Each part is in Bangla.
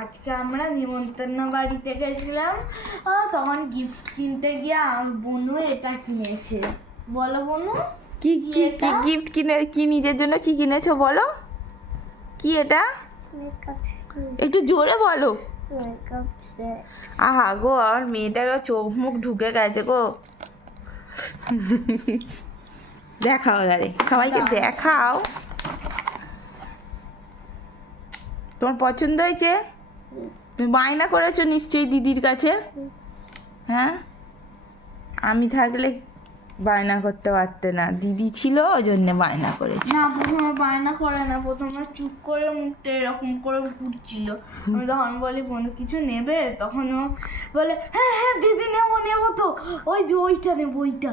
আজকে আমরা নিমন্ত্রণ বাড়িতে গেছিলাম, তখন গিফট কিনতে গিয়ে বনু এটা কিনেছে। বলো বনু, কি কি কি গিফট কি নিজের জন্য কি কিনেছো বলো? কি এটা? একটু জোরে বলো। আহা গো, আমার মেয়েটারও চোখ মুখ ঢুকে গেছে গো। দেখাও আরে, সবাইকে দেখাও। তোমার পছন্দ হয়েছে? তুমি বায়না করেছো নিশ্চয়ই দিদির কাছে? হ্যাঁ, আমি থাকলে বায়না করতে পারতে না, দিদি ছিল ওই জন্য বায়না করেছে। না, প্রথমে বায়না করে না, প্রথমে চুপ করে মুখটা এরকম করে ঘুরছিল। আমি তখন বলি বনু কিছু নেবে, তখন ও বলে হ্যাঁ হ্যাঁ দিদি নেবো নেবো, তো ওই যে ওইটা নেবো ওইটা।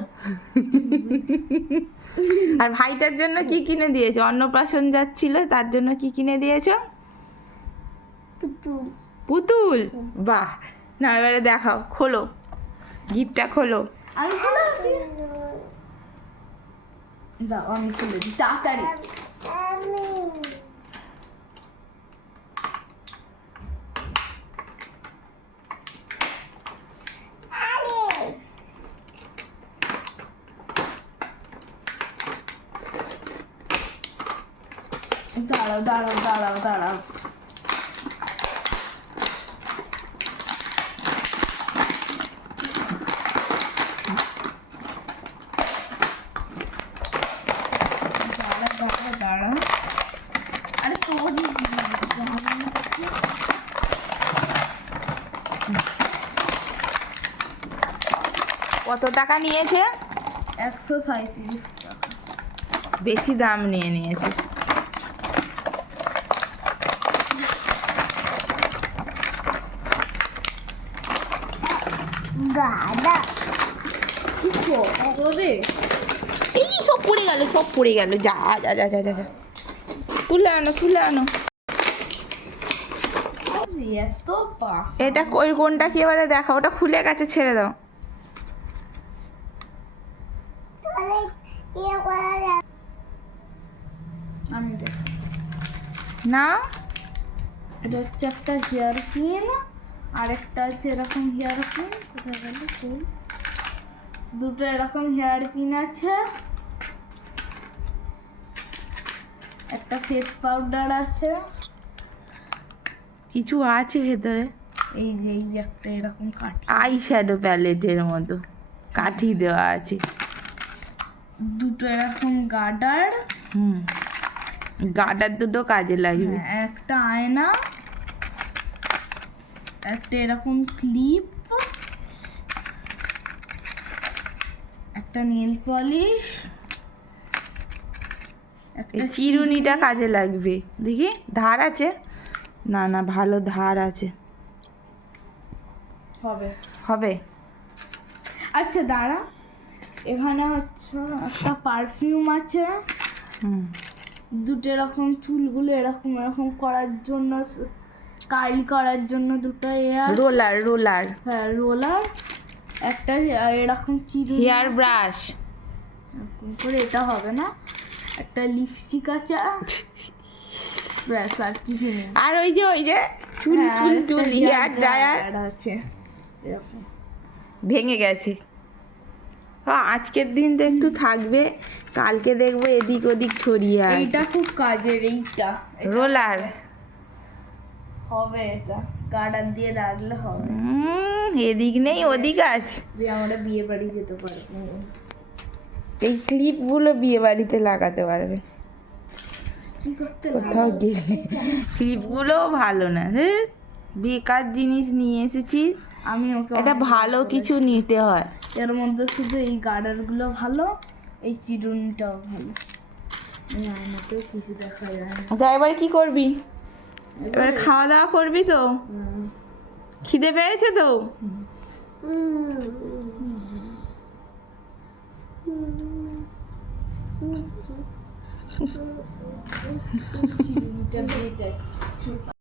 আর ভাইটার জন্য কি কিনে দিয়েছো? অন্নপ্রাশন যাচ্ছিল, তার জন্য কি কিনে দিয়েছো? পুতুল। পুতুল? বাহ, না এবারে দেখাও, খোলো গিফটটা খোলো। আমি খুলে দিই, দাও আমি খুলে দিই তাড়াতাড়ি। দাঁড়াও দাঁড়াও দাঁড়াও দাঁড়াও, দাঁড়াও। আরে তোরই কত টাকা নিয়েছে? 137 টাকা। বেশি দাম নিয়েছে। গাদা। তোরে এই সব পড়ে গেল, যা যা যা যা যা যা, তুলে আনো। এত পা, এটা ওই কোনটা কি এবারে দেখো, ওটা খুলে গেছে, ছেড়ে দাও। আমি দেখ না, এটা হচ্ছে একটা হেয়ার পিন, আর একটা হচ্ছে এরকম হেয়ার পিন। কোথায় গেল ফুল? দুটো এরকম হেয়ার পিন আছে, একটা ফেস পাউডার আছে, কিছু আছে ভেতরে। এই যে এই একটা এরকম কাঠি, আই শ্যাডো প্যালেটের মতো কাঠি দেওয়া আছে। দুটো এরকম গার্ডার, গার্ডার দুটো কাজে লাগবে। একটা আয়না, একটা এরকম ক্লিপ, একটা নেল পলিশ, একটা চিরুনিটা কাজে লাগবে। দেখি ধার আছে, না ভালো ধার আছে, হবে। আচ্ছা দাঁড়া, এখানে হচ্ছে একটা পারফিউম আছে, দুটো এরকম চুলগুলো এরকম এরকম করার জন্য, কার্ল করার জন্য দুটো রোলার, হ্যাঁ রোলার, একটা এরকম চিরুনি, হেয়ার ব্রাশ করে এটা হবে না, একটা লিপস্টিক আছে, ব্যাস আর কিছু নেই। আর ওই যে চুল হেয়ার ড্রায়ার আছে এরকম। ভেঙে গেছে। আজকের দিন তো একটু থাকবে, কালকে দেখবো এদিক ওদিক ছড়িয়ে আছে। এইটা খুব কাজের, এইটা রোলার হবে, এটা গার্ডার দিয়ে রাখলে হবে। এদিক নেই ওদিক আছে, যে আমরা বিয়ে বাড়ি যেতে পারবো। এই ক্লিপগুলো বিয়ে বাড়িতে লাগাতে পারবে, কি করতে কোথাও গেলে। ক্লিপগুলো ভালো না, হ্যাঁ বেকার জিনিস নিয়ে এসেছি। আমি ওকে এটা ভালো কিছু নিতে হয়। এর মধ্যে শুধু এই গার্ডারগুলো ভালো, এই চিরুনিটাও ভালো। আয়নাতেও কিছু দেখা যায় না। তা এবার কি করবি? এবার খাওয়া দাওয়া করবি তো? খিদে পেয়েছে তো? চিরুনিটা দিয়ে দেখ।